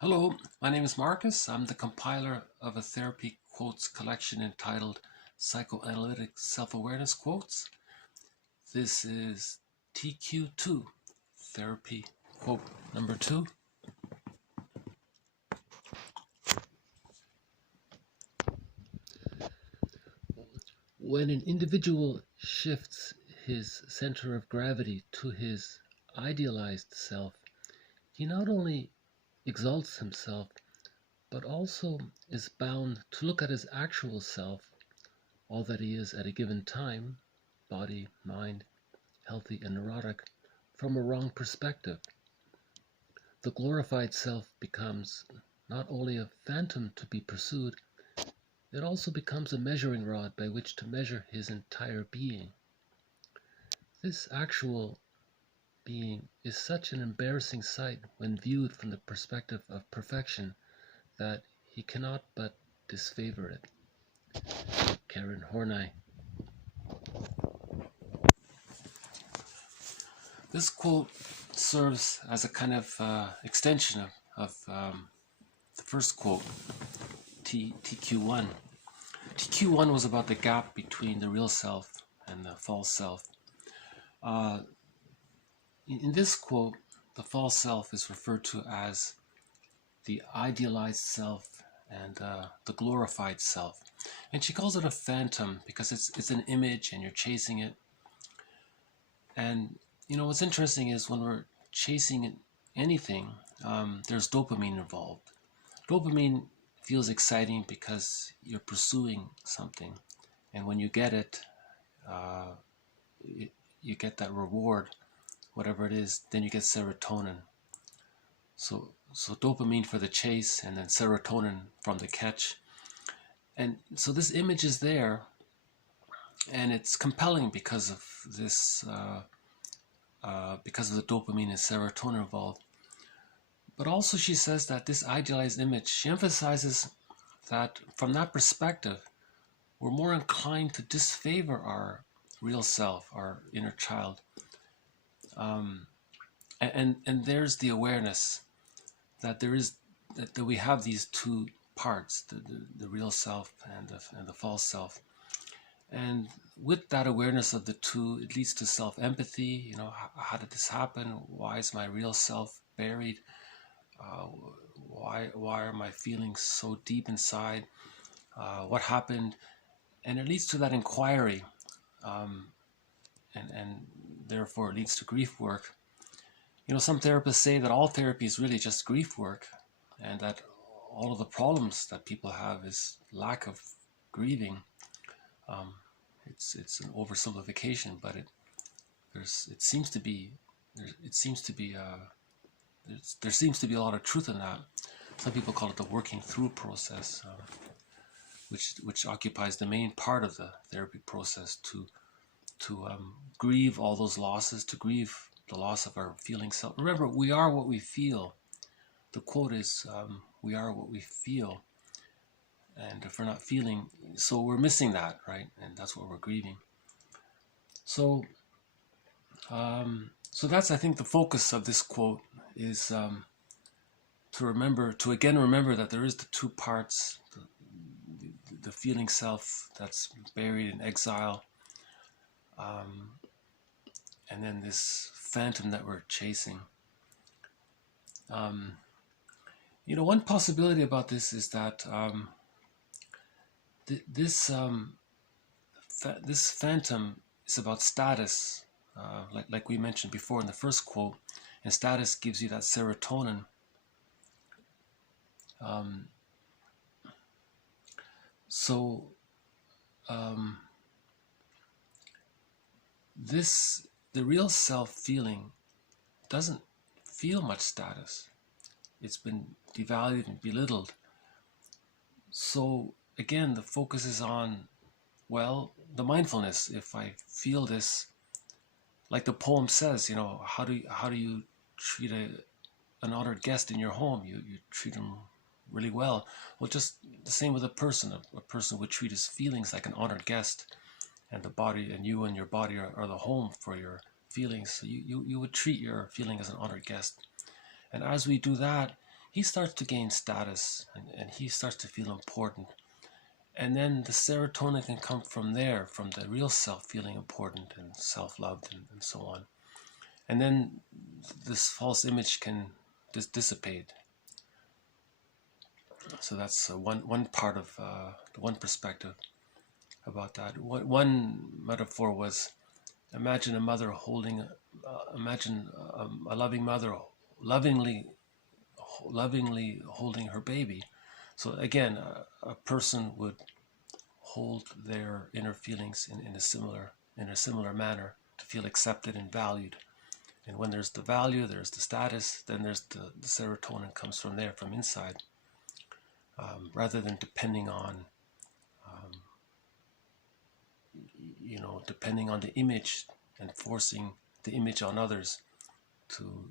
Hello, my name is Marcus. I'm the compiler of a therapy quotes collection entitled Psychoanalytic Self-Awareness Quotes. This is TQ2, therapy quote number 2. When an individual shifts his center of gravity to his idealized self, he not only exalts himself, but also is bound to look at his actual self, all that he is at a given time, body, mind, healthy and neurotic, from a wrong perspective. The glorified self becomes not only a phantom to be pursued, it also becomes a measuring rod by which to measure his entire being. This actual being is such an embarrassing sight when viewed from the perspective of perfection that he cannot but disfavour it. Horney. This quote serves as a kind of extension of the first quote, TQ1. TQ1 was about the gap between the real self and the false self. In this quote, the false self is referred to as the idealized self and the glorified self. And she calls it a phantom because it's an image and you're chasing it. And what's interesting is when we're chasing anything, there's dopamine involved. Dopamine feels exciting because you're pursuing something, and when you get it, you get that reward, whatever it is. Then you get serotonin. So dopamine for the chase, and then serotonin from the catch. And so this image is there, and it's compelling because of this, because of the dopamine and serotonin involved. But also she says that this idealized image, she emphasizes that from that perspective, we're more inclined to disfavor our real self, our inner child. And there's the awareness that that we have these two parts, the real self and the false self. And with that awareness of the two, it leads to self-empathy. How did this happen? Why is my real self buried? Why are my feelings so deep inside? What happened? And it leads to that inquiry, and therefore it leads to grief work. Some therapists say that all therapy is really just grief work, and that all of the problems that people have is lack of grieving. It's an oversimplification, but there seems to be a lot of truth in that. Some people call it the working through process, which occupies the main part of the therapy process to grieve all those losses, to grieve the loss of our feeling self. Remember, we are what we feel. The quote is, we are what we feel. And if we're not feeling, so we're missing that, right? And that's what we're grieving. So that's, I think, the focus of this quote is to again remember that there is the two parts, the feeling self that's buried in exile, and then this phantom that we're chasing. One possibility about this is that this phantom is about status, like we mentioned before in the first quote, and status gives you that serotonin. The real self feeling doesn't feel much status. It's been devalued and belittled. So again, the focus is on, the mindfulness. If I feel this, like the poem says, how do you treat an honored guest in your home? You treat him really well. Well, just the same with a person. A person would treat his feelings like an honored guest, and the body, and you and your body are the home for your feelings. So you would treat your feeling as an honored guest. And as we do that, he starts to gain status, and he starts to feel important. And then the serotonin can come from there, from the real self feeling important and self-loved and so on. And then this false image can dissipate. So that's one part of one perspective about that. One metaphor was, imagine a mother holding, imagine a loving mother lovingly holding her baby. So again, a person would hold their inner feelings in a similar manner to feel accepted and valued. And when there's the value, there's the status, then there's the serotonin comes from there, from inside, rather than depending on, depending on the image and forcing the image on others to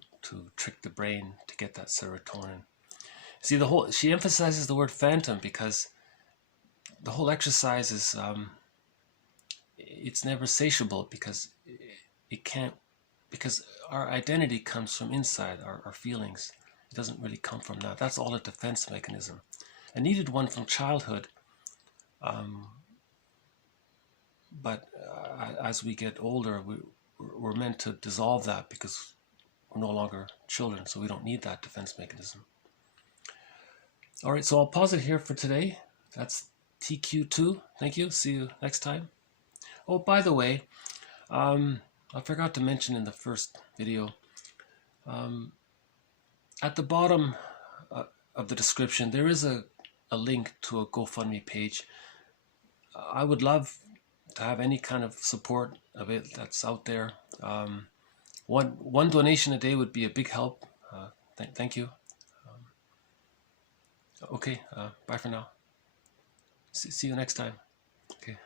trick the brain to get that serotonin. See, she emphasizes the word phantom because the whole exercise is, it's never satiable, because it can't, because our identity comes from inside, our feelings. It doesn't really come from that. That's all a defense mechanism. I needed one from childhood, but as we get older, we're meant to dissolve that because we're no longer children, so we don't need that defense mechanism. All right, so I'll pause it here for today. That's TQ2. Thank you. See you next time. Oh, by the way, I forgot to mention in the first video, at the bottom of the description, there is a link to a GoFundMe page. I would love to have any kind of support of it that's out there. One donation a day would be a big help. Thank you. Okay, bye for now. See you next time. Okay.